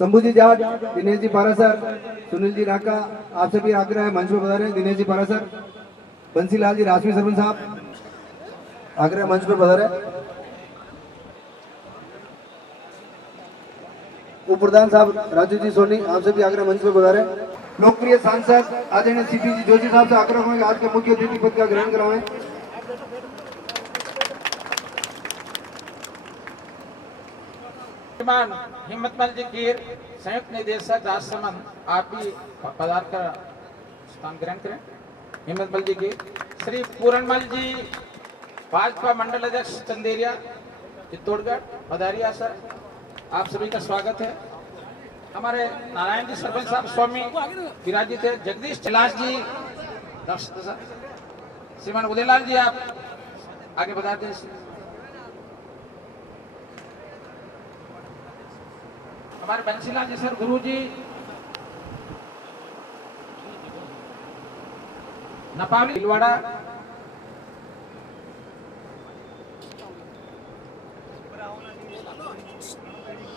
शंभू जी जाट, दिनेश जी पारासर, सुनील जी नाका, आप सभी आग्रह है मंच पर बता रहे हैं। दिनेश जी पारासर, बंसीलाल जी राष्ट्रीय सरपंच साहब आग्रह मंच पर बता रहे हैं। उप प्रधान साहब राजू जी सोनी, आप सभी आग्रह मंच पर बता रहे हैं। लोकप्रिय सांसद आदरणीय सीपी जी जोशी साहब से आग्रह करेंगे आज के मुख्य अतिथि पद का ग्रहण करवाएं। श्रीमान हिम्मतमल जी कीर, संयुक्त निदेशक राजसमंद, आप भी पदार्थ का स्थान ग्रहण करें। हिम्मतमल जी कीर, श्री पूरणमल जी भाजपा मंडल अध्यक्ष चंदेरिया चित्तौड़गढ़, पधारिया सर, आप सभी का स्वागत है। हमारे नारायण जी सरपंच साहब स्वामी विराजित थे। जगदीश चिलास जी, श्रीमान उदयलाल जी, आप आगे बता दें। हमारे बंसीलाल जी सर, गुरु जी, नेपाली भिलवाड़ा,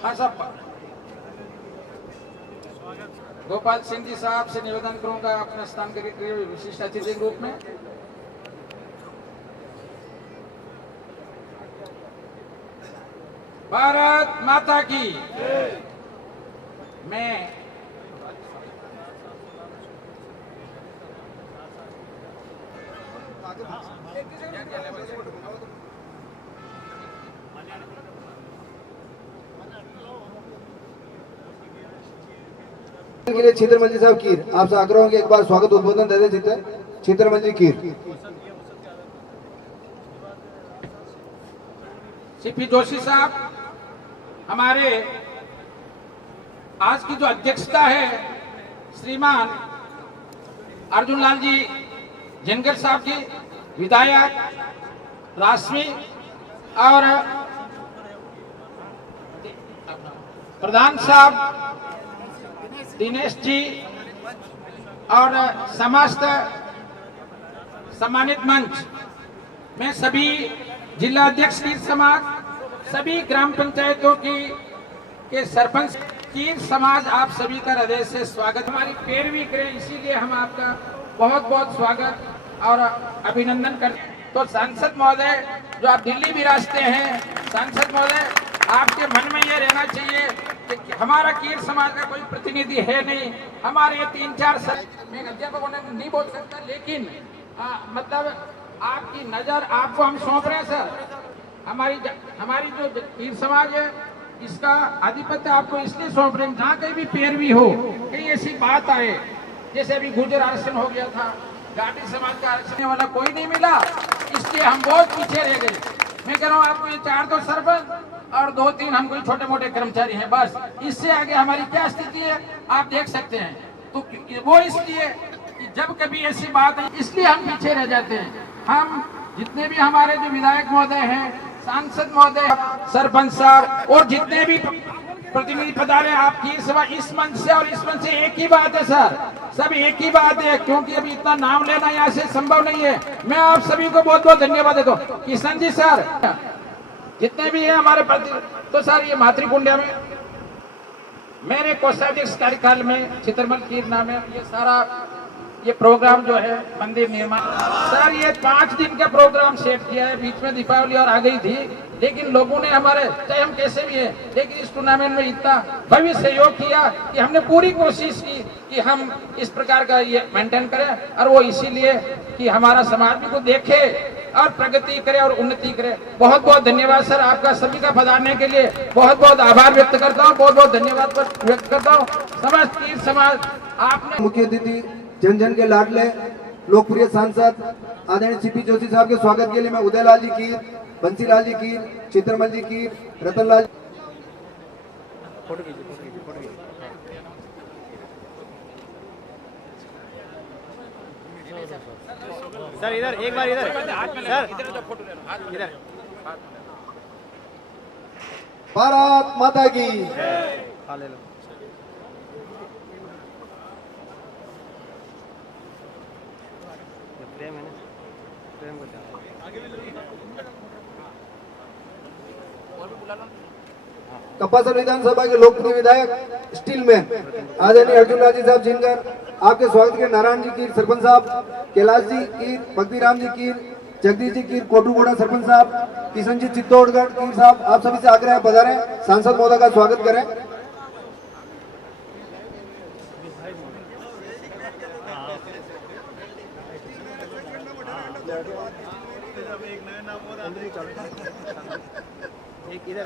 हाँ साहब, गोपाल सिंह जी साहब से निवेदन करूंगा अपना स्थान के विशिष्ट अतिथि के रूप में। भारत माता की। मैं के लिए क्षेत्रमल जी साहब कीर, आपसे आग्रह होंगे एक बार स्वागत उद्बोधन दे देते। क्षेत्रमल जी कीर। सीपी जोशी साहब, हमारे आज की जो अध्यक्षता है श्रीमान अर्जुन लाल जी जनगर साहब की, विधायक राशमी और प्रधान साहब दिनेश जी और समस्त सम्मानित मंच में सभी जिला अध्यक्ष कीर समाज, सभी ग्राम पंचायतों के सरपंच कीर समाज, आप सभी का हृदय से स्वागत। हमारी पैरवी करें, इसीलिए हम आपका बहुत बहुत स्वागत और अभिनंदन करते हैं। तो सांसद महोदय, जो आप दिल्ली विराजते हैं, सांसद महोदय, आपके मन में ये रहना चाहिए कि हमारा कीर समाज का कोई प्रतिनिधि है नहीं। हमारे ये 3-4 मैं अध्यापक होने नहीं बोल सकता, लेकिन मतलब आपकी नजर आपको हम सौंप रहे हैं सर। हमारी जो कीर समाज है, इसका आधिपत्य आपको इसलिए सौंप रहे हैं, जहाँ कहीं भी पैरवी हो, कहीं ऐसी बात आए, जैसे अभी गुर्जर आरक्षण हो गया था, घाटी समाज का आरक्षण वाला कोई नहीं मिला, इसलिए हम बहुत पीछे रह गए। मैं कह रहा हूँ आपको ये 4 तो सरपंच और 2-3 हम कोई छोटे मोटे कर्मचारी हैं, बस। इससे आगे हमारी क्या स्थिति है आप देख सकते हैं। तो वो इसलिए कि जब कभी ऐसी बात है, इसलिए हम पीछे रह जाते हैं। हम जितने भी हमारे जो विधायक महोदय हैं, सांसद महोदय, सरपंच साहब और जितने भी प्रतिनिधि पधारे आपकी सभा, इस मंच से और इस मंच से एक ही बात है सर, सब एक ही बात है, क्योंकि अभी इतना नाम लेना यहाँ से संभव नहीं है। मैं आप सभी को बहुत बहुत धन्यवाद देता हूँ। किशन जी सर, जितने भी है हमारे तो सर, ये मातृकुंडिया में मेरे कोषाध्यक्ष कार्यकाल में चित्रमल कीर नाम है, ये सारा ये प्रोग्राम जो है मंदिर निर्माण सर, ये 5 दिन का प्रोग्राम सेट किया है। बीच में दीपावली और आ गई थी, लेकिन लोगों ने हमारे, चाहे हम कैसे भी है, लेकिन इस टूर्नामेंट में इतना भव्य सहयोग किया कि हमने पूरी कोशिश की कि हम इस प्रकार का ये मेंटेन करें, और वो इसीलिए कि हमारा समाज भी को देखे और प्रगति करे और उन्नति करे। बहुत बहुत धन्यवाद सर, आपका सभी का पधारने के लिए बहुत बहुत आभार व्यक्त करता हूँ, बहुत बहुत धन्यवाद व्यक्त करता हूँ। समस्त कीर समाज आपने मुख्य अतिथि जन जन के लाडले लोकप्रिय सांसद आदरणीय सीपी जोशी साहब के स्वागत के लिए मैं उदयलाल जी कीर, बंसीलाल जी कीर, चित्रमल जी कीर, रतनलाल सर इधर एक बार, इधर सर, इधर। भारत माता की। प्रेम है ना, प्रेम को कपासन विधानसभा के लोकप्रिय विधायक स्टील मैन आदरणीय अर्जुन लाल जी साहब जिनकर आपके स्वागत के नारायण जी कीर सरपंच साहब, कैलाश जी कीर, भक्तिराम जी कीर, जगदीश जी कीर, कोटूगोड़ा सरपंच साहब, किशन जी चित्तौड़गढ़ कीर साहब, आप सभी से आग्रह है पधारें, सांसद महोदय का स्वागत करें। एक इधर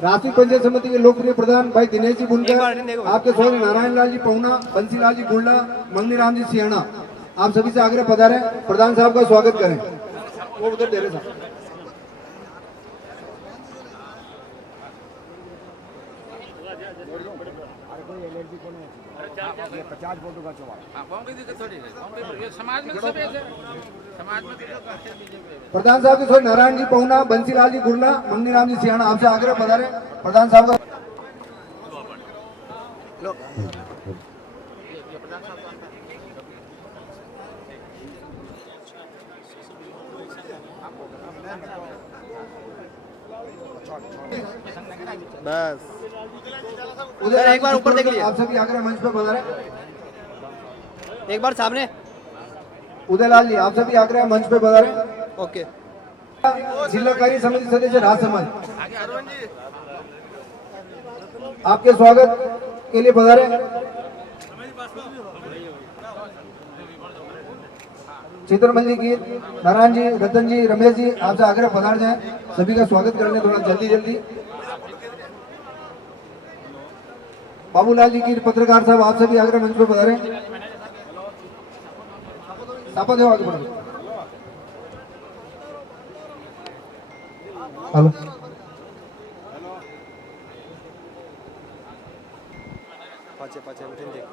राष्ट्रीय पंचायत समिति के लोकप्रिय प्रधान भाई दिनेश जी बुनकर, आपके स्वागत नारायण लाल जी पहुना, बंसी लाल जी गुल्ला, मंगनी राम जी सियाना, आप सभी से आग्रह पधारें, प्रधान साहब का स्वागत करें। वो उधर दे रहे साहब। प्रधान साहब के स्वागत नारायण जी पहुना, बंसी लाल जी गुर्ला, मंगनी राम जी सियाना, आपसे आग्रह पधारे, प्रधान साहब का। बस उधर एक बार ऊपर देख लीजिए। आप सभी आग्रह मंच पर पधारे। एक बार सामने। उदयलाल जी आप सभी आग्रह मंच पे पधारे। ओके। जिला कार्य समिति सदस्य राज समाज, आपके स्वागत के लिए पधारे। चित्रमल जी की, नारायण जी, रतन जी, रमेश जी, आपसे आग्रह पधार जाए, सभी का स्वागत करने थोड़ा जल्दी जल्दी। बाबूलाल जी की, पत्रकार साहब आप सभी आग्रह मंच पे पधारे। सापा देव आगे बढ़ो। हेलो पाचे पाचे उठें देख।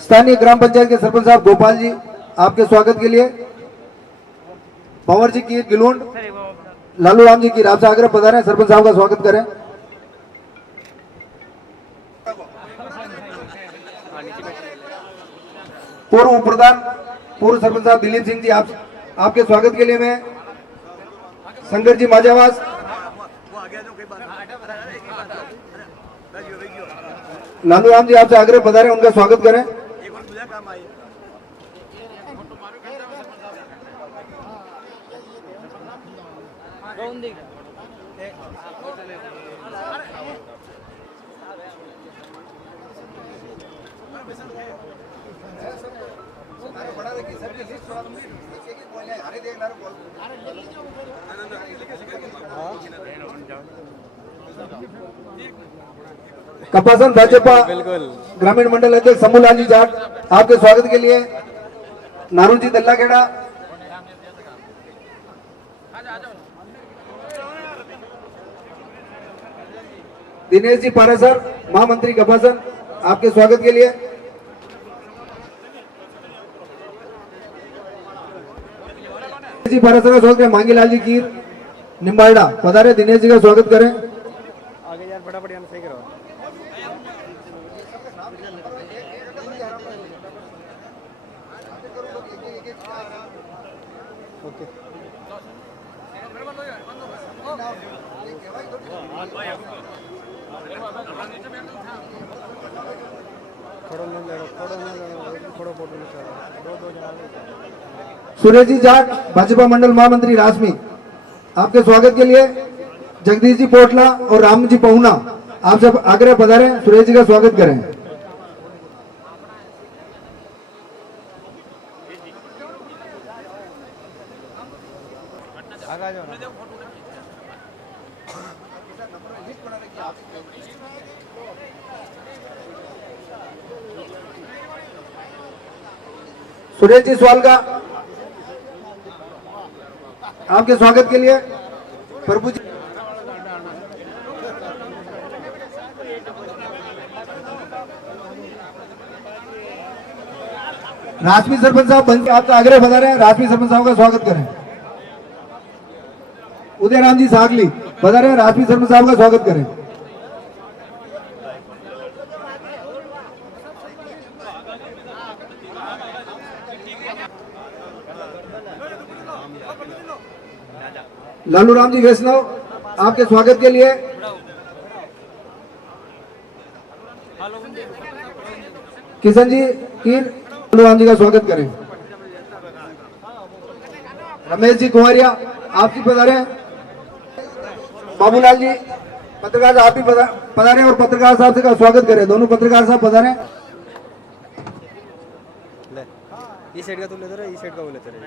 स्थानीय ग्राम पंचायत के सरपंच साहब गोपाल जी आपके स्वागत के लिए। पवर जी की गिलोंड, लालू राम जी की, आपसे आग्रह पधारें, सरपंच साहब का स्वागत करें। पूर्व उप प्रधान पूर्व सरपंच साहब दिलीप सिंह जी आपके स्वागत के लिए मैं शंकर जी माजावास, लालू राम जी आपसे आग्रह पधारे, उनका स्वागत करें। कपासन भाजपा ग्रामीण मंडल अध्यक्ष शंभूलाल जी जाट आपके स्वागत के लिए। नारू जी दल्लाखेड़ा, दिनेश जी पारासर महामंत्री कपासन आपके स्वागत के लिए। जी पारासर का स्वागत है। मांगीलाल जी की निम्बाड़ा पधारे, दिनेश जी का स्वागत करें। आगे यार फटाफट यहाँ सही करो। ओके। सुरेश जी जाट भाजपा मंडल महामंत्री रासमी आपके स्वागत के लिए। जगदीश जी पोटला और राम जी पहुना आप सब आग्रह पधारे, सुरेश जी का स्वागत करें। सुरेश जी सवाल का आपके स्वागत के लिए। प्रभु जी रासमी सरपंच साहब बन के आपका आग्रह बता रहे हैं, रासमी सरपंच साहब का स्वागत करें। उदय राम जी सागली पधारे राजपी सरपंच साहब का स्वागत करें। लालू राम जी वैष्णव आपके स्वागत के लिए किशन जी कीर लालू राम जी का स्वागत करें। रमेश जी कुमारिया आप भी पधारे। बाबूलाल जी पत्रकार साहब आप भी पधारे और पत्रकार साहब का स्वागत करें। दोनों पत्रकार साहब पधारे। ई साइड का तू लेते रहे, ई साइड का वो लेते रहे।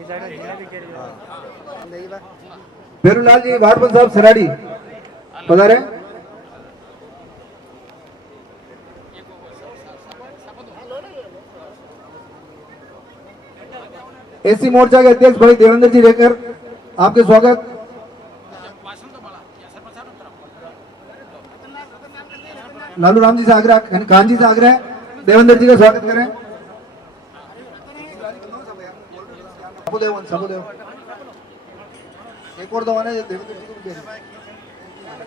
ई साइड का जिन्ना भी कह हां नहीं बा। फेरूलाल जी वार्डमैन साहब सराड़ी पधारे। एसी मोर्चा के अध्यक्ष भाई देवेंद्र जी रेकर आपके स्वागत। लालू राम जी से आग्रह, खान जी से आग्रह देवेंद्र जी का स्वागत करें। सबुदेव एक और दवा है देवेंद्र जी को भी दे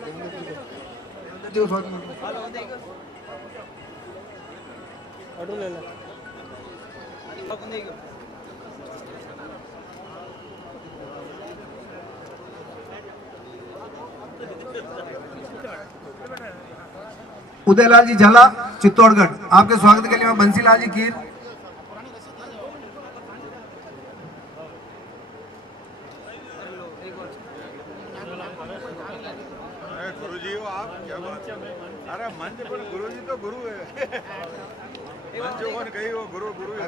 देवेंद्र जी को स्वागत ऑर्डर ले ले। उदयलाल जी झाला चित्तौड़गढ़ आपके स्वागत के लिए मैं बंसीलाल जी कीर गुरु जी हो आप, क्या बात है। अरे मंच पर गुरु जी तो गुरु है। मंच कौन कही वो गुरु गुरु है।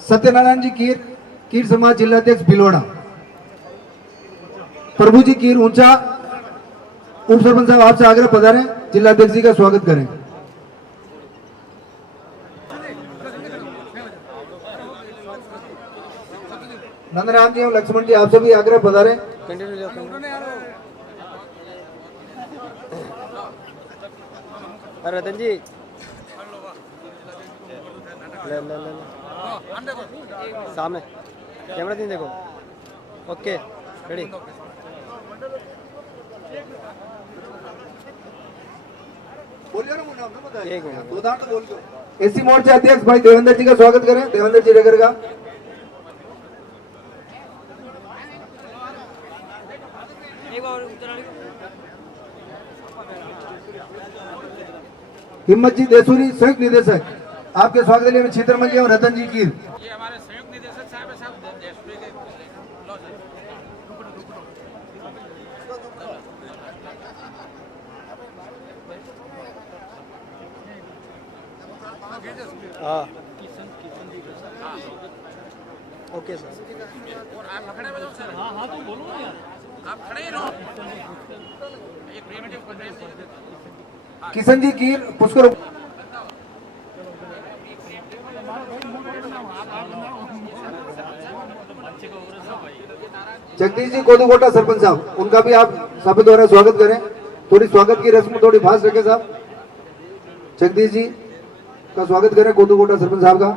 सत्यनारायण जी कीर समाज जिला अध्यक्ष भिलोड़ा। प्रभु जी कीर ऊंचा उप सरपंच साहब आपसे आग्रह पधारे जिला अध्यक्ष जी का स्वागत करें। नंदराम जी और लक्ष्मण जी आपसे भी आग्रह पधारे। कंटिन्यू ले। अरे रतन जी ले ले ले सामने कैमरा दिन देखो। Okay ready. एक मिनट। एसी मोर्चा अध्यक्ष भाई देवेंद्र जी का स्वागत करें। देवेंद्र जी रेगर का हिम्मत जी देसूरी संयुक्त निदेशक आपके स्वागत के लिए क्षेत्रमल जी और रतन जी कीर। ये हमारे संयुक्त निदेशक साहब है साहब देशप्रिय के हाँ ओके सर। और आप खड़े हो जाओ सर। हाँ हाँ तुम बोलो ना यार, आप खड़े ही रहो। ये प्रीमिटिव किशन जी कीर पुष्कर जगदीश जी कोदूकोटा सरपंच साहब उनका भी आप सभी द्वारा स्वागत करें। थोड़ी स्वागत की रस्म थोड़ी फास्ट रखें साहब। जगदीश जी का स्वागत करें कोदूकोटा सरपंच साहब का।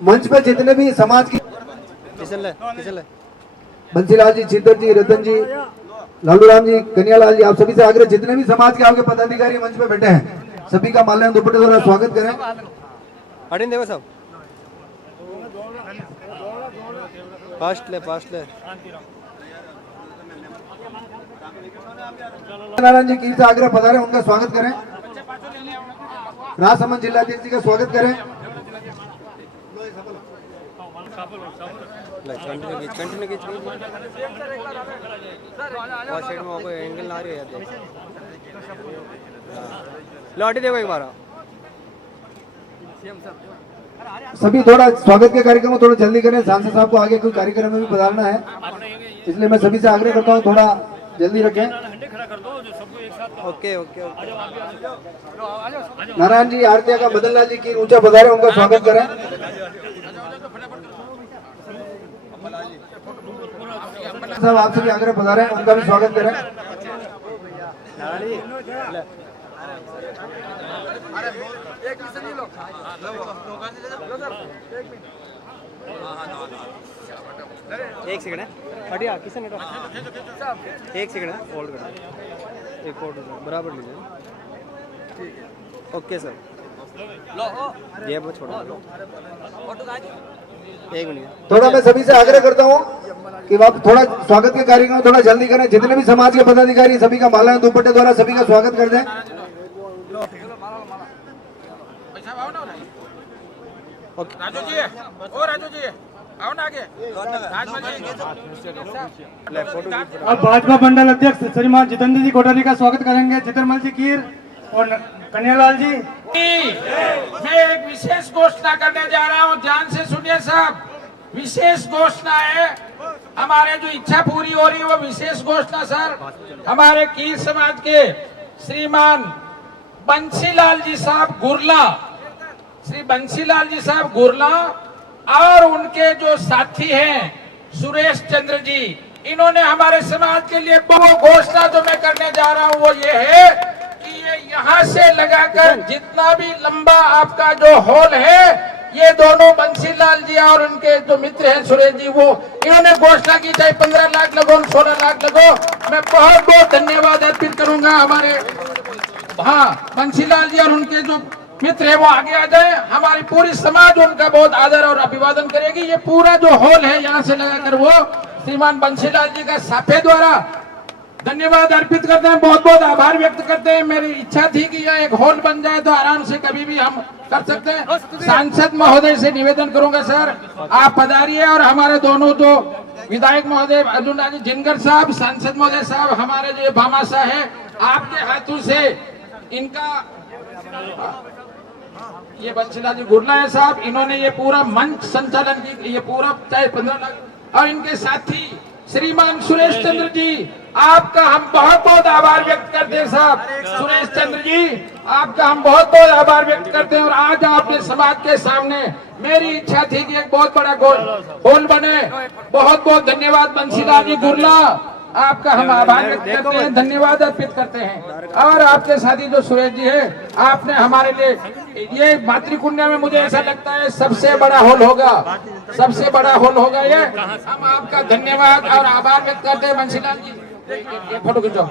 मंच पे जितने भी समाज की किशन ले बंसीलाल जी, चीतर जी, रतन जी, लालू राम जी, कन्यालाल जी आप सभी से आग्रह जितने भी समाज के आपके पदाधिकारी मंच पे बैठे हैं सभी का माल्यार्पण दुपट्टे द्वारा स्वागत करें। हटिन देखो सब फास्ट ले। नारायण जी की से आग्रह पधारे उनका स्वागत करें। राजसमंद जिलाध्यक्ष जी का स्वागत करें। कंटिन्यू खींच और साइड में कोई एंगल ना आ रही है। लौटी देखो एक बार। सभी थोड़ा स्वागत के कार्यक्रम में थोड़ा जल्दी करें। सांसद साहब को आगे कोई कार्यक्रम में भी पधारना है, इसलिए मैं सभी से आग्रह करता हूँ थोड़ा जल्दी रखें। ओके। नारायण जी आरतिया का मदन लाल जी की ऊंचा पधारे उनका स्वागत करें। साहब आपसे भी आग्रह पधारे उनका भी स्वागत करें। एक एक सेकंड है हटिया किसे नेटवर्क एक सेकंड है होल्ड कर एक फोटो बराबर लीजिए ओके सर ये बहुत छोटा एक मिनट थोड़ा मैं सभी से आग्रह करता हूँ कि आप थोड़ा स्वागत के कार्यक्रम थोड़ा जल्दी करें। जितने भी समाज के पदाधिकारी सभी का माला दुपट्टे द्वारा सभी का स्वागत कर दें। राजू जी ओ राजू जी आओ ना आगे अब भाजपा मंडल अध्यक्ष श्रीमान जितेंद्र जी कोठारी का स्वागत करेंगे। जितनमल जी कीर और कन्यालाल जी। मैं एक विशेष घोषणा करने जा रहा हूं, ध्यान से सुनिए साहब। विशेष घोषणा है, हमारे जो इच्छा पूरी हो रही है वो विशेष घोषणा सर। हमारे कीर समाज के श्रीमान बंसीलाल जी साहब गुरला, श्री बंसीलाल जी साहब गुरला और उनके जो साथी हैं सुरेश चंद्र जी, इन्होंने हमारे समाज के लिए वो घोषणा जो मैं करने जा रहा हूं वो ये है कि ये यहाँ से लगाकर जितना भी लंबा आपका जो हॉल है, ये दोनों बंसीलाल जी और उनके जो मित्र हैं सुरेश जी, वो इन्होंने घोषणा की चाहे 15 लाख लगो 16 लाख लगो। मैं बहुत बहुत धन्यवाद अर्पित करूंगा हमारे बंसीलाल जी और उनके जो मित्र है वो आगे आ जाए। हमारी पूरी समाज उनका बहुत आदर और अभिवादन करेगी। ये पूरा जो हॉल है यहाँ से लगाकर वो श्रीमान बंसीलाल जी का साफे द्वारा धन्यवाद अर्पित करते हैं, बहुत बहुत आभार व्यक्त करते हैं। मेरी इच्छा थी कि यह एक हॉल बन जाए तो आराम से कभी भी हम कर सकते हैं। सांसद महोदय से निवेदन करूंगा सर, आप पधारिए और हमारे दोनों जो विधायक महोदय अर्जुन राज जिनगर साहब, सांसद महोदय साहब, हमारे जो भामाशाह है, आपके हाथों से इनका ये बंसीलाल जी गुरला है साहब, इन्होंने ये पूरा मंच संचालन की, ये पूरा चाहे 15 लाख और इनके साथी श्रीमान सुरेश चंद्र जी, आपका हम बहुत बहुत आभार व्यक्त करते हैं साहब। सुरेश चंद्र जी, आपका हम बहुत बहुत आभार व्यक्त करते हैं। और आज आपने समाज के सामने, मेरी इच्छा थी कि एक बहुत बड़ा हॉल बने। बहुत बहुत धन्यवाद बंसीलाल जी गुरला, आपका हम आभार व्यक्त करते हैं, धन्यवाद अर्पित करते हैं। और आपके साथी जो सुरेश जी है, आपने हमारे लिए ये मातृकुंडा में मुझे ऐसा लगता है सबसे बड़ा हॉल होगा, सबसे बड़ा हॉल होगा ये। हम आपका धन्यवाद और आभार व्यक्त करते हैं बंसीलाल जी। एक फोटो खींचो।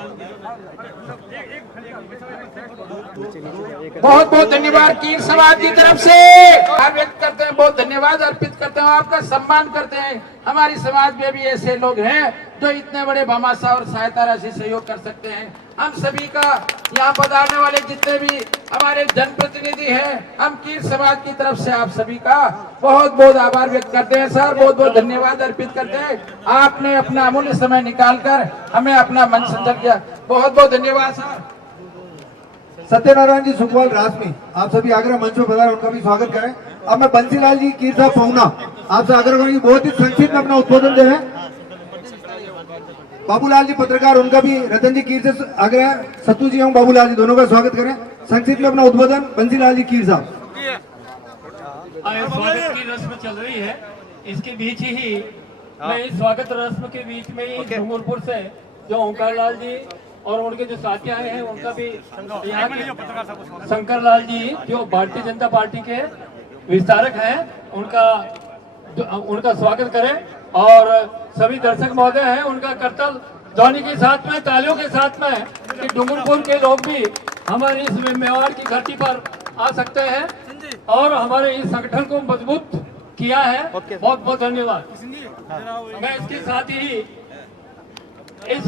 बहुत बहुत धन्यवाद कीर समाज की तरफ से आभार व्यक्त करते हैं, बहुत धन्यवाद अर्पित करते हैं, आपका सम्मान करते हैं। हमारी समाज में भी ऐसे लोग हैं जो इतने बड़े भामाशाह और सहायता राशि सहयोग कर सकते हैं। हम सभी का यहाँ पधारने वाले जितने भी हमारे जनप्रतिनिधि हैं, हम कीर समाज की तरफ से आप सभी का बहुत बहुत आभार व्यक्त करते हैं सर, बहुत बहुत धन्यवाद अर्पित करते हैं। आपने अपना अमूल्य समय निकालकर हमें अपना मंच संचालन किया, बहुत बहुत धन्यवाद सर। सत्यनारायण जी सुखवाल रासमी, आप सभी आग्रह मंच पर पधारें, उनका भी स्वागत करें। अब मैं बंसीलाल जी कीर साहब पहुना आपसे आग्रह करूंगी बहुत ही संक्षिप्त में अपना उद्बोधन दे। बाबूलाल जी पत्रकार, उनका भी रतन जी कीर से आग्रह है। सत्तू जी एवं बाबूलाल जी दोनों का स्वागत करें। संक्षिप्त में अपना उद्बोधन बंसीलाल जी कीर साहब। स्वागत की रस्म चल रही है, इसके बीच ही मैं इस स्वागत रस्म के बीच में ही डूंगरपुर से जो ओंकार लाल जी और उनके जो साथी आए हैं, उनका भी यहाँ के शंकर लाल जी जो भारतीय जनता पार्टी के विस्तारक हैं, उनका स्वागत करें। और सभी दर्शक महोदय हैं, उनका करतल ध्वनि के साथ में, तालियों के साथ में कि डूंगरपुर के लोग भी हमारे इस मेवाड़ की धरती पर आ सकते हैं और हमारे इस संगठन को मजबूत किया है। बहुत बहुत धन्यवाद। मैं इसके साथ ही इस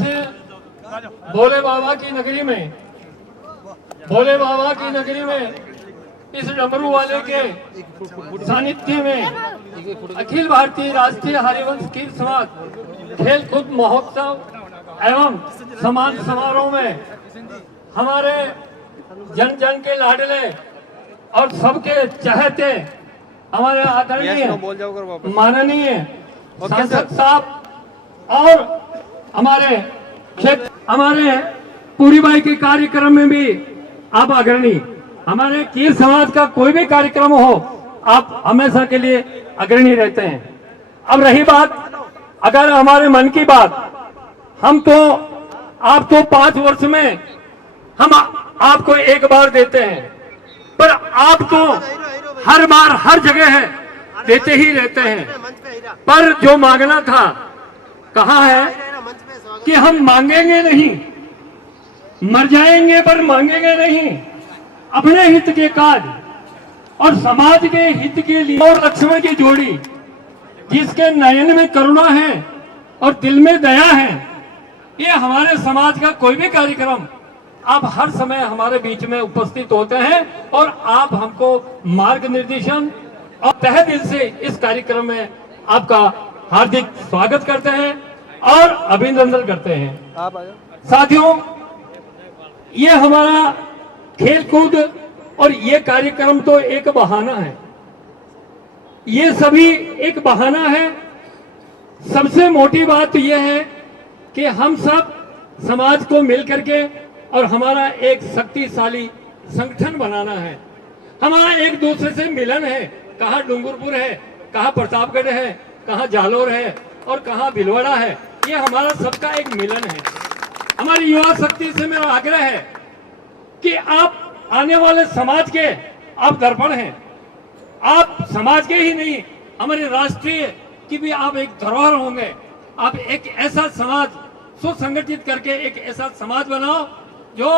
भोले बाबा की नगरी में, भोले बाबा की नगरी में इस डमरू वाले के सानिध्य में अखिल भारतीय राष्ट्रीय हरिवंश कीर समाज खेल कूद महोत्सव एवं सम्मान समारोह में हमारे जन जन के लाडले और सबके चाहते हमारे आदरणीय माननीय सांसद साहब और हमारे क्षेत्र, हमारे पूरी बाई के कार्यक्रम में भी आप अग्रणी, हमारे कीर समाज का कोई भी कार्यक्रम हो आप हमेशा के लिए अग्रणी रहते हैं। अब रही बात अगर हमारे मन की बात, हम तो आप तो 5 वर्ष में हम आपको एक बार देते हैं, पर आप तो हर बार हर जगह है देते ही रहते हैं, पर जो मांगना था कहा है कि हम मांगेंगे नहीं, मर जाएंगे पर मांगेंगे नहीं। अपने हित के कार्य और समाज के हित के लिए और लक्ष्मण की जोड़ी, जिसके नयन में करुणा है और दिल में दया है, ये हमारे समाज का कोई भी कार्यक्रम आप हर समय हमारे बीच में उपस्थित होते हैं और आप हमको मार्ग निर्देशन और तहे दिल से इस कार्यक्रम में आपका हार्दिक स्वागत करते हैं और अभिनंदन करते हैं। आप आ जाओ। साथियों, ये हमारा खेलकूद और ये कार्यक्रम तो एक बहाना है, ये सभी एक बहाना है। सबसे मोटी बात यह है कि हम सब समाज को मिलकर के और हमारा एक शक्तिशाली संगठन बनाना है। हमारा एक दूसरे से मिलन है, कहाँ डूंगरपुर है, कहाँ प्रतापगढ़ है, कहाँ जालोर है और कहाँ भिलवाड़ा है, ये हमारा सबका एक मिलन है। हमारी युवा शक्ति से मेरा आग्रह है कि आप आने वाले समाज के आप दर्पण हैं। आप समाज के ही नहीं, हमारे राष्ट्रीय की भी आप एक धरोहर होंगे। आप एक ऐसा समाज सुसंगठित करके एक ऐसा समाज बनाओ जो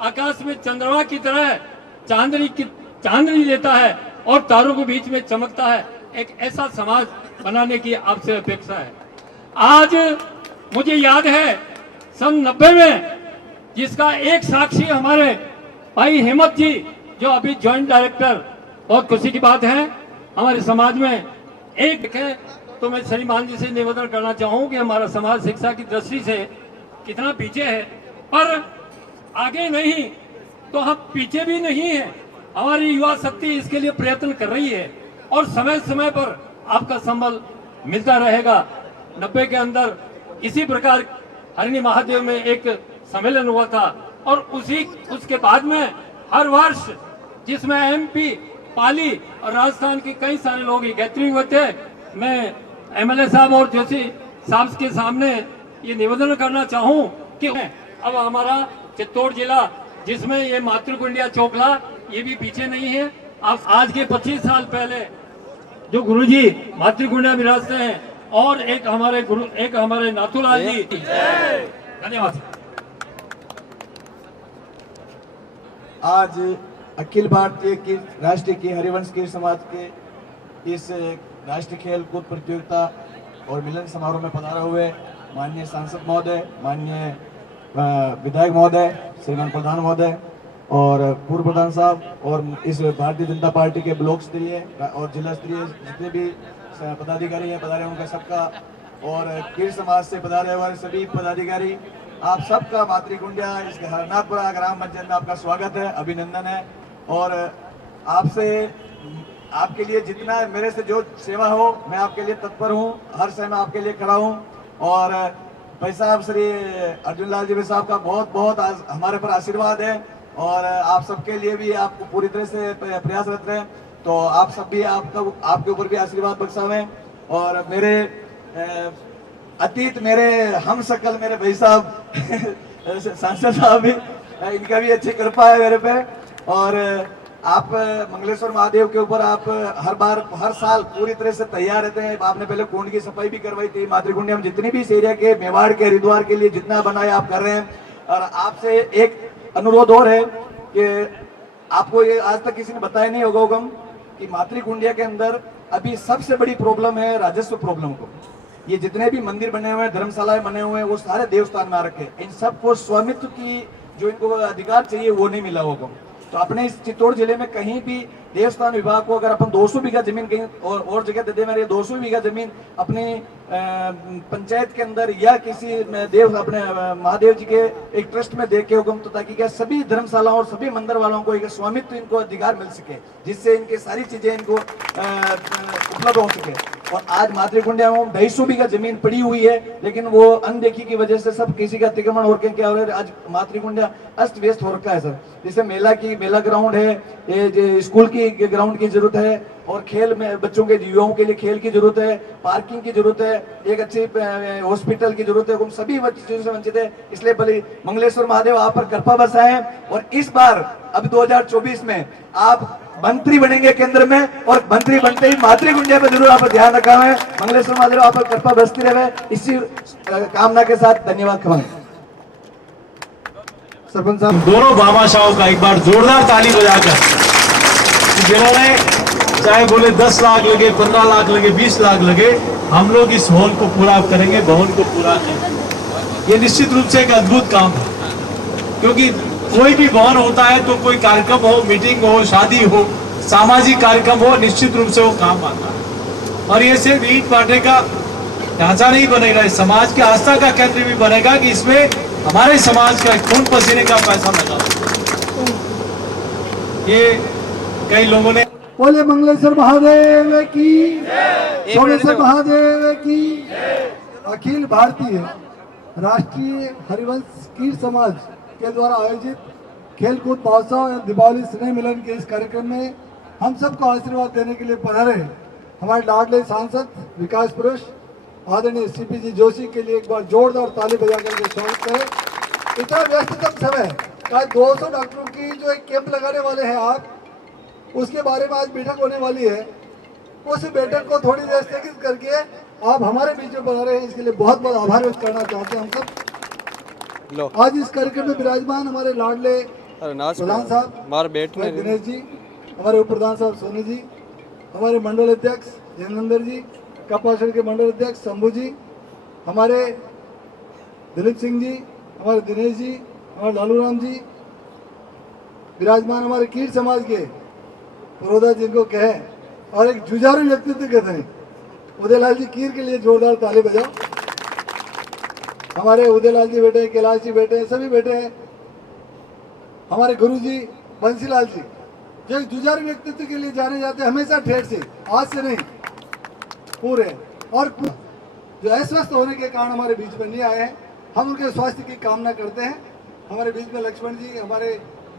आकाश में चंद्रमा की तरह चांदनी देता है और तारों के बीच में चमकता है। एक ऐसा समाज बनाने की आपसे अपेक्षा है। आज मुझे याद है सन 90 में, जिसका एक साक्षी हमारे भाई हेमंत जी, जो अभी ज्वाइंट डायरेक्टर, बहुत खुशी की बात है हमारे समाज में एक है। तो मैं श्रीमान जी से निवेदन करना चाहूँ कि हमारा समाज शिक्षा की दृष्टि से कितना पीछे है, पर आगे नहीं तो हम पीछे भी नहीं है। हमारी युवा शक्ति इसके लिए प्रयत्न कर रही है और समय समय पर आपका संबल मिलता रहेगा। 90 के अंदर इसी प्रकार हरिणी महादेव में एक सम्मेलन हुआ था और उसके बाद में हर वर्ष जिसमें MP, पाली और राजस्थान के कई सारे लोग गैदरिंग हुए थे। मैं MLA साहब और जोशी साहब के सामने ये निवेदन करना चाहूँ कि अब हमारा चित्तौड़ जिला, जिसमें ये मातृकुंडिया चौकला, ये भी पीछे नहीं है। अब आज के 25 साल पहले जो गुरुजी मातृकुंडिया विरासते हैं और एक हमारे नाथूलाल जी। धन्यवाद। आज अखिल भारतीय की राष्ट्रीय की हरिवंश की समाज के इस राष्ट्रीय खेल कूद प्रतियोगिता और मिलन समारोह में पधारे हुए माननीय सांसद महोदय, माननीय विधायक महोदय, श्रीमान प्रधान महोदय और पूर्व प्रधान साहब और इस भारतीय जनता पार्टी के ब्लॉक स्तरीय और जिला स्तरीय जितने भी पदाधिकारी हैं पधारे उनका सबका, और कीर समाज से पधारे हुए सभी पदाधिकारी, आप सबका मातृकुंडिया इस हरनाथपुरा ग्राम पंचायत में आपका स्वागत है, अभिनंदन है। और आपके लिए जितना मेरे से जो सेवा हो मैं आपके लिए तत्पर हूँ, हर समय आपके लिए खड़ा हूँ। और भाई साहब श्री अर्जुन लाल जी साहब का बहुत बहुत हमारे पर आशीर्वाद है और आप सबके लिए भी आपको पूरी तरह से प्रयासरत रहे। तो आप सब भी आपके ऊपर भी आशीर्वाद बख्शावें। और मेरे अतीत मेरे हम शकल मेरे भाई साहब सांसद साहब भी, इनका भी अच्छी कृपा है मेरे पे। और आप मंगलेश्वर महादेव के ऊपर आप हर साल पूरी तरह से तैयार रहते हैं। आपने पहले कुंड की सफाई भी करवाई थी। मातृकुंड हम जितनी भी इस एरिया के मेवाड़ के हरिद्वार के लिए जितना बनाए आप कर रहे हैं। और आपसे एक अनुरोध और है कि आपको ये आज तक किसी ने बताया नहीं होगा हुकम कि मातृकुंडिया के अंदर अभी सबसे बड़ी प्रॉब्लम है राजस्व प्रॉब्लम को। ये जितने भी मंदिर बने हुए हैं, धर्मशालाएं बने हुए हैं, वो सारे देवस्थान में आ रखे हैं। इन सबको स्वामित्व की जो इनको अधिकार चाहिए वो नहीं मिला होगा। तो अपने इस चित्तौड़ जिले में कहीं भी देवस्थान विभाग को अगर अपन 200 बीघा जमीन कहीं और जगह दे दे, मेरे 200 बीघा जमीन अपनी पंचायत के अंदर या किसी अपने महादेव जी के एक ट्रस्ट में दे के हुक्म, तो ताकि क्या सभी धर्मशालाओं और सभी मंदिर वालों को एक स्वामित्व इनको अधिकार मिल सके, जिससे इनके सारी चीजें इनको उपलब्ध हो सके। और आज मातृकुंडिया में 250 बीघा जमीन पड़ी हुई है, लेकिन वो अनदेखी की वजह से सब किसी का अतिक्रमण हो के क्या हो रहा है, आज मातृकुंडिया अस्त व्यस्त हो रखा है सर। जैसे मेला ग्राउंड है, ये स्कूल की ग्राउंड की जरूरत है और खेल में बच्चों के युवाओं के लिए खेल की जरूरत है, पार्किंग की जरूरत है, एक अच्छी हॉस्पिटल की जरूरत है। उन सभी चीजों से वंचित है। इसलिए भले मंगलेश्वर महादेव आप पर कृपा बरसाएं और इस बार अब 2024 में आप मंत्री बनेंगे केंद्र में, और मंत्री बनते ही मातृगुंजा पे जरूर आप ध्यान रखा है। मंगलेश्वर महादेव आप कृपा बरसती रहे, इसी कामना के साथ धन्यवाद खबर। सरपंच साहब, दोनों भामाशाहों का एक बार जोरदार ताली बजाकर, जिन्होंने चाहे बोले 10 लाख लगे, 15 लाख लगे, 20 लाख लगे, हम लोग इस हॉल को पूरा करेंगे, भवन को पूरा करेंगे। ये निश्चित रूप से एक अद्भुत काम है, क्योंकि कोई भी भवन होता है तो कोई कार्यक्रम हो, मीटिंग हो, शादी हो, सामाजिक कार्यक्रम हो, निश्चित रूप से वो काम आता है। और ये सिर्फ ईंट बांटे का ढांचा नहीं बनेगा, इस समाज के आस्था का केंद्र भी बनेगा कि इसमें हमारे समाज का खून पसीने का पैसा लगा। ये कई लोगों ने बोले मंगलेश्वर महादेव की, सोमेश्वर महादेव की। अखिल भारतीय राष्ट्रीय हरिवंश कीर समाज के द्वारा आयोजित खेलकूद महोत्सव और दीपावली स्नेह मिलन के इस कार्यक्रम में हम सबको आशीर्वाद देने के लिए पधारे हमारे लाडले सांसद विकास पुरुष आदरणीय सीपी जी जोशी के लिए एक बार जोरदार ताली बजा करके स्वागत करें। इतना व्यस्ततम समय, कल 200 डॉक्टरों की जो एक कैंप लगाने वाले हैं आप, उसके बारे में आज बैठक होने वाली है। उस बैठक को थोड़ी देर स्थगित करके आप हमारे बीच में बना रहे हैं, इसके लिए बहुत बहुत आभार व्यक्त करना चाहते हैं हम सब। आज इस कार्यक्रम में विराजमान हमारे लाडले प्रधान साहब दिनेश जी, हमारे उप प्रधान साहब सोनी जी, हमारे मंडल अध्यक्ष जयनंदर जी, कपासन के मंडल अध्यक्ष शंभू जी, हमारे दिलीप सिंह जी, हमारे दिनेश जी, हमारे लालू राम जी, विराजमान हमारे कीर समाज के पुरोधा जिनको कहे और एक जुझारू व्यक्तित्व कहते हैं उदयलाल जी कीर के लिए जोरदार ताली बजाओ। हमारे उदयलाल जी बैठे हैं, कैलाश जी बैठे हैं, सभी बैठे हैं। हमारे गुरु जी बंसीलाल जी जो एक जुझारू व्यक्तित्व के लिए जाने जाते हैं, हमेशा ठेठ से, आज से नहीं पूरे, और जो अस्वस्थ होने के कारण हमारे बीच में नहीं आए हैं, हम उनके स्वास्थ्य की कामना करते हैं। हमारे बीच में लक्ष्मण जी, हमारे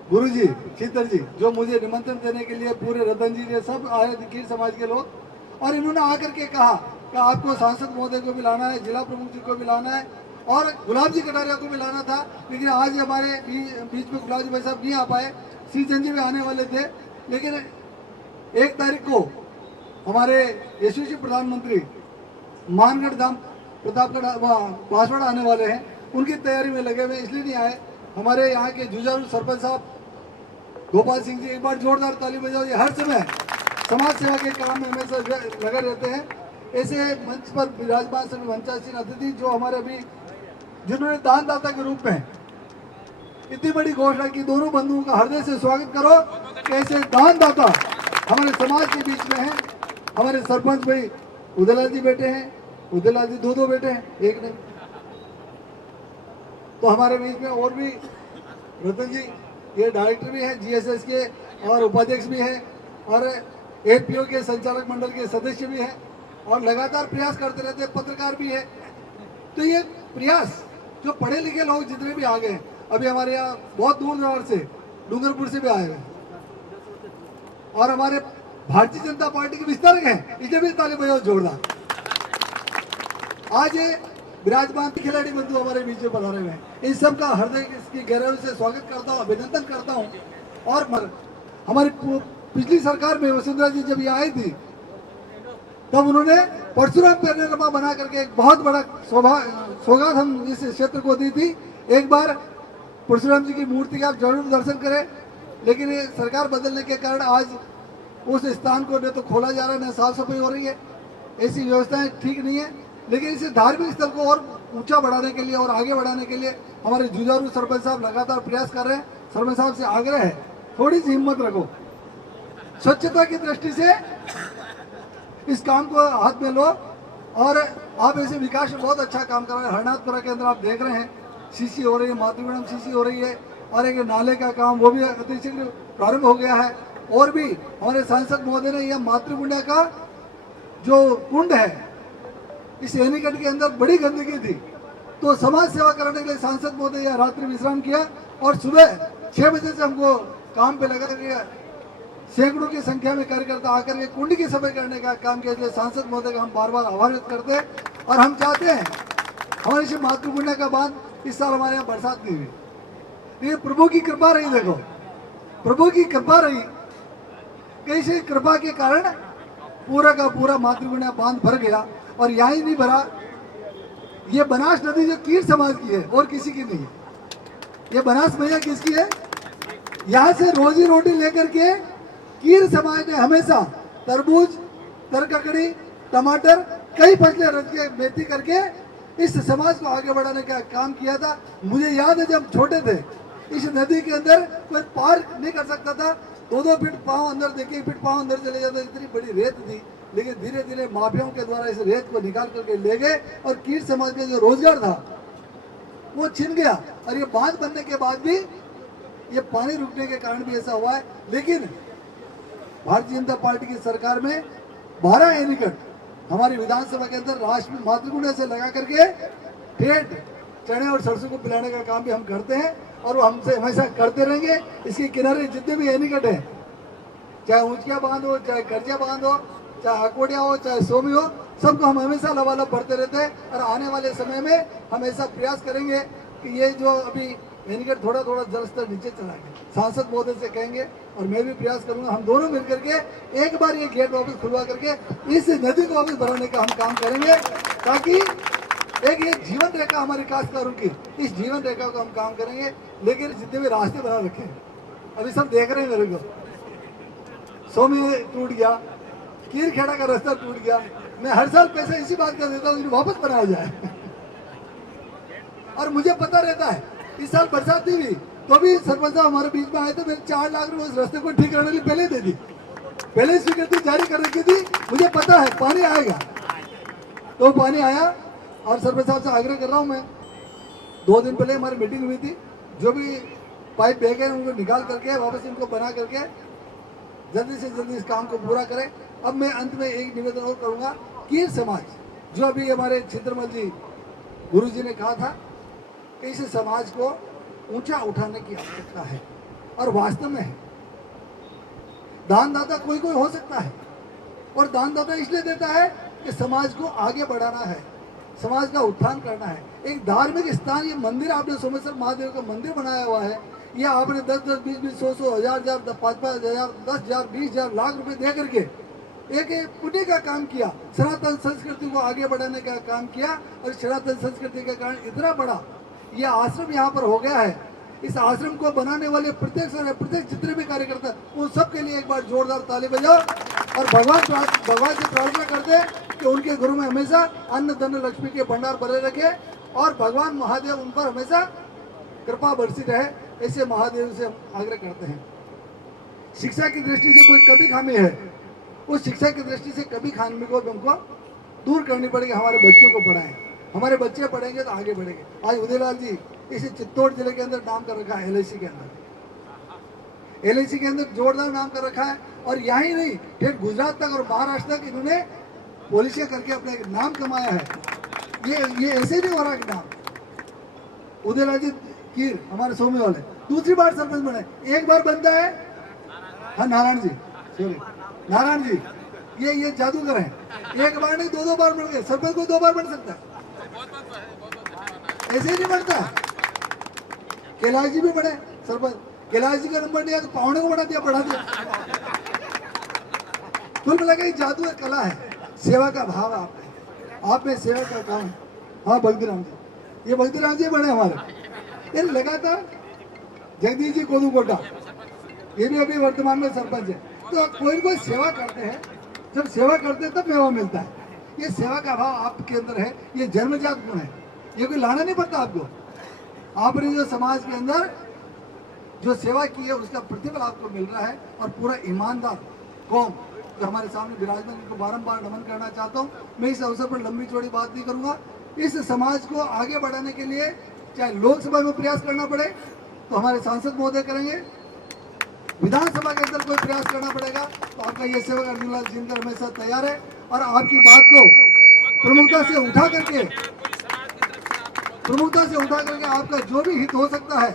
गुरु जी शीतल जी, जो मुझे निमंत्रण देने के लिए पूरे रतन जी ने सब आए थे कीर समाज के लोग, और इन्होंने आकर के कहा कि आपको सांसद महोदय को भी लाना है, जिला प्रमुख जी को भी लाना है और गुलाब जी कटारिया को भी लाना था, लेकिन आज हमारे बीच में गुलाब जी भाई साहब नहीं आ पाए। श्री चंद जी भी आने वाले थे, लेकिन 1 तारीख को हमारे यशस्वी प्रधानमंत्री मानगढ़ धाम प्रतापगढ़ बांसवाड़ा आने वाले हैं, उनकी तैयारी में लगे हुए इसलिए नहीं आए। हमारे यहाँ के जुझारू सरपंच साहब गोपाल सिंह जी, एक बार जोरदार ताली बजाओ। ये हर समय समाज सेवा के काम में हमेशा लगे रहते हैं। ऐसे मंच पर विराजमान सभी मंचासीन अतिथि जो हमारे अभी जिन्होंने दानदाता के रूप में इतनी बड़ी घोषणा की, दोनों बंधुओं का हृदय से स्वागत करो। कैसे दानदाता हमारे समाज के बीच में हैं। हमारे सरपंच भाई उदयलाल जी बैठे हैं, उदयलाल जी दो बैठे हैं, एक नहीं। तो हमारे बीच में और भी रतन जी, ये डायरेक्टर भी हैं जीएसएस के और उपाध्यक्ष भी हैं और एपीओ के संचालक मंडल के सदस्य भी हैं और लगातार प्रयास करते रहते हैं, पत्रकार भी है। तो ये प्रयास जो पढ़े लिखे लोग जितने भी आ गए, अभी हमारे यहाँ बहुत दूर दराज से डूंगरपुर से भी आए हैं और हमारे भारतीय जनता पार्टी के विस्तारक हैं, इसे भी ताली बजाओ जोरदार। आज ये विराजमान खिलाड़ी बंधु हमारे बीच में पधारे हुए हैं, इन सब का हृदय की गहराई से स्वागत करता हूँ, अभिनंदन करता हूँ। और हमारी पिछली सरकार में वसुंधरा जी जब ये आई थी, तब उन्होंने परशुराम पैनोरमा बना करके एक बहुत बड़ा सौगात हम इस क्षेत्र को दी थी। एक बार परशुराम जी की मूर्ति का आप जरूर दर्शन करें, लेकिन ये सरकार बदलने के कारण आज उस स्थान को न तो खोला जा रहा है, न साफ सफाई हो रही है। ऐसी व्यवस्थाएं ठीक नहीं है, लेकिन इसे धार्मिक स्थल को और ऊंचा बढ़ाने के लिए और आगे बढ़ाने के लिए हमारे जुझारू सरपंच साहब लगातार प्रयास कर रहे हैं। सरपंच साहब से आग्रह है, थोड़ी सी हिम्मत रखो, स्वच्छता की दृष्टि से इस काम को हाथ में लो। और आप ऐसे विकास में बहुत अच्छा काम कर रहे हैं। हरनाथपुरा के अंदर आप देख रहे हैं सीसी हो रही है, मातृगुणम सीसी हो रही है और एक नाले का काम वो भी अतिशीघ्र प्रारंभ हो गया है। और भी हमारे सांसद महोदय ने यह मातृगुंडा का जो कुंड है, इस एनीकट के अंदर बड़ी गंदगी थी, तो समाज सेवा करने के लिए सांसद महोदय यह रात्रि विश्राम किया और सुबह 6 बजे से हमको काम पे लगा दिया। सैकड़ों की संख्या में कार्यकर्ता आकर के कुंड की सफाई करने का काम किया, इसलिए सांसद महोदय का हम बार बार आभार व्यक्त करते हैं। और हम चाहते हैं हमारे से मातृगुंडा का बांध इस साल हमारे यहाँ बरसात नहीं हुई, ये प्रभु की कृपा रही। देखो प्रभु की कृपा रही, कैसे कृपा के कारण पूरा का पूरा मातृगुणा बांध भर गया। और यहाँ ही नहीं भरा, ये बनास नदी जो कीर समाज की है और किसी की नहीं है। ये बनास मैया किसकी है? यहाँ से रोजी रोटी लेकर के कीर समाज ने हमेशा तरबूज, तरककड़ी, टमाटर, कई फसलें रच के खेती करके इस समाज को आगे बढ़ाने का काम किया था। मुझे याद है जब छोटे थे, इस नदी के अंदर कोई पार नहीं कर सकता था। 2-2 फीट पाँव अंदर देखे, 1 फीट पाँव अंदर चले जाता, इतनी बड़ी रेत थी। लेकिन धीरे धीरे माफियाओं के द्वारा इस रेत को निकाल करके ले गए और कीर समाज का जो रोजगार था वो छिन गया। और ये बांध बनने के बाद भी, ये पानी रुकने के कारण भी ऐसा हुआ है। लेकिन भारतीय जनता पार्टी की सरकार में 12 एनीकट हमारी विधानसभा के अंदर राष्ट्रीय मातृगुणा से लगा करके ठेठ चने और सरसों को पिलाने का काम भी हम करते हैं और वो हमसे हमेशा करते रहेंगे। इसके किनारे जितने भी एनीकट हैं, चाहे ऊंचिया बांध हो, चाहे करजा बांध हो, चाहे अकोडिया हो, चाहे सोमी हो, सबको हम हमेशा लबालब बढ़ते रहते हैं। और आने वाले समय में हमेशा प्रयास करेंगे कि ये जो अभी एनीकट थोड़ा थोड़ा जलस्तर नीचे चला गया, सांसद महोदय से कहेंगे और मैं भी प्रयास करूंगा, हम दोनों मिलकर के एक बार ये गेट वापस खुलवा करके इस नदी को वापस भराने का हम काम करेंगे, ताकि एक ये जीवन रेखा हमारे काश्तकारों की, इस जीवन रेखा को हम काम करेंगे। लेकिन जितने भी रास्ते बना रखे हैं, अभी सब देख रहे हैं मेरे को, सोमी टूट गया, कीर खेड़ा का रास्ता टूट गया। मैं हर साल पैसा इसी बात का देता हूँ वापस बनाया जाए। और मुझे पता रहता है, इस साल बरसात नहीं हुई तो भी सरपंच साहब हमारे बीच में आए थे, मैंने 4 लाख रुपए उस रास्ते को ठीक करने के लिए पहले दे दी, पहले स्वीकृति जारी कर रखी थी। मुझे पता है पानी आएगा, तो पानी आया। और सरपंच साहब से आग्रह कर रहा हूँ मैं, 2 दिन पहले हमारी मीटिंग हुई थी, जो भी पाइप बह गए उनको निकाल करके वापस इनको बना करके जल्दी से जल्दी इस काम को पूरा करें। अब मैं अंत में एक निवेदन और करूँगा, कीर समाज जो अभी हमारे छिंदरमल जी गुरु जी ने कहा था कि इस समाज को ऊंचा उठाने की आवश्यकता है, और वास्तव में है। दानदाता कोई कोई हो सकता है, और दानदाता इसलिए देता है कि समाज को आगे बढ़ाना है, समाज का उत्थान करना है। एक धार्मिक स्थान, ये मंदिर आपने सोमेश्वर महादेव का मंदिर बनाया हुआ है, ये आपने 10-10, 20-20, 100-100, 1000-1000, 5-5000, 10,000, 20,000, लाख रुपए दे करके एक पुण्य का काम किया, सनातन संस्कृति को आगे बढ़ाने का काम किया। और सनातन संस्कृति के कारण इतना बड़ा ये आश्रम यहाँ पर हो गया है। इस आश्रम को बनाने वाले प्रत्येक जितने भी कार्यकर्ता, उन सब के लिए एक बार जोरदार ताली बजाओ। और भगवान से प्रार्थना करते हैं कि उनके घरों में हमेशा अन्न धन लक्ष्मी के भंडार भरे रखे, और भगवान महादेव उन पर हमेशा कृपा बरसी रहे, ऐसे महादेव से हम आग्रह करते हैं। शिक्षा की दृष्टि से कोई कभी खामी है, उस शिक्षा की दृष्टि से कभी खामी को हमको दूर करनी पड़ेगी। हमारे बच्चों को पढ़ाएं, हमारे बच्चे पढ़ेंगे तो आगे बढ़ेंगे। आज उदयलाल जी इसे चित्तौड़ जिले के अंदर नाम कर रखा है, LIC के अंदर, LIC के अंदर जोरदार नाम कर रखा है। और यहाँ ही नहीं, फिर गुजरात तक और महाराष्ट्र तक इन्होंने पॉलिसियां करके अपना एक नाम कमाया है। ये ऐसे नहीं हो रहा कि नाम। उदयलाल जी कीर हमारे सोमे वाले दूसरी बार सरपंच बने, एक बार बनता है, हाँ नारायण जी, सॉरी नारायण जी, ये जादूगर हैं, एक बार नहीं 2-2 बार बन गए। सरपंच को 2 बार बन सकता है, ऐसे ही नहीं बनता। कैलाश जी भी बने सरपंच, कैलाश जी का नंबर नहीं आया तो पावने को बढ़ा दिया, बढ़ा दिया। कुल मिला के जादू है, कला है, सेवा का भाव आप में सेवा का काम। हाँ भक्तिराम जी, ये भक्तिराम जी बने हमारे, ये लगातार जगदीश जी कोदूकोटा, ये भी अभी वर्तमान में सरपंच है। तो कोई सेवा करते हैं, जब सेवा करते हैं तब मेवा मिलता है। ये सेवा का भाव आपके अंदर है, ये जन्मजात गुण है, ये कोई लाना नहीं पड़ता आपको। आपने जो समाज के अंदर जो सेवा की है उसका प्रतिफल आपको मिल रहा है। और पूरा ईमानदार कौम जो हमारे सामने विराजमान, इनको बारंबार नमन करना चाहता हूँ। मैं इस अवसर पर लंबी चौड़ी बात नहीं करूँगा। इस समाज को आगे बढ़ाने के लिए चाहे लोकसभा में प्रयास करना पड़े तो हमारे सांसद महोदय करेंगे, विधानसभा के अंदर कोई प्रयास करना पड़ेगा तो आपका ये सेवक अर्जुनलाल जिनकर हमेशा तैयार है। और आपकी बात को प्रमुखता से उठा करके आपका जो भी हित हो सकता है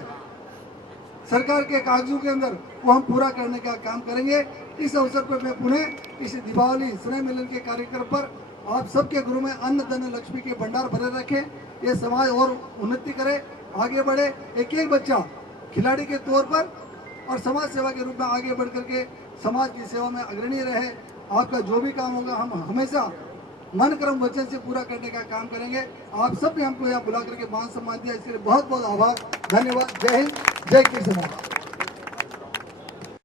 सरकार के कागजों के अंदर, वो हम पूरा करने का काम करेंगे। इस अवसर पर मैं पुनः इस दीपावली स्नेह मिलन के कार्यक्रम पर आप सबके घरों में अन्न धन लक्ष्मी के भंडार भरे रखें, ये समाज और उन्नति करे, आगे बढ़े। एक एक बच्चा खिलाड़ी के तौर पर और समाज सेवा के रूप में आगे बढ़ करके समाज की सेवा में अग्रणी रहे। आपका जो भी काम होगा हम हमेशा मन कर्म वचन से पूरा करने का काम करेंगे। आप सब ने हमको यहाँ बुला करके मान सम्मान दिया, इसके लिए बहुत बहुत आभार, धन्यवाद। जय हिंद, जय कीर समाज।